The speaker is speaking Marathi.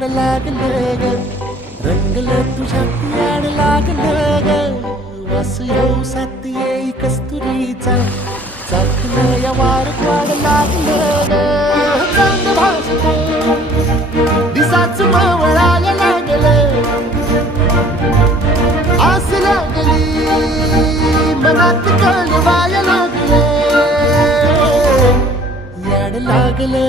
याड लागलं ग, रंगलं तुझ्यात याड लागलं ग. वास येऊ साथ येई कस्तुरीचा, चाकलं या वारत वाढ लागलं ग. चांद भासतो दिसाच मावळायला लागलं, आस लागली मनात कळवायला लागलं, याड लागलं.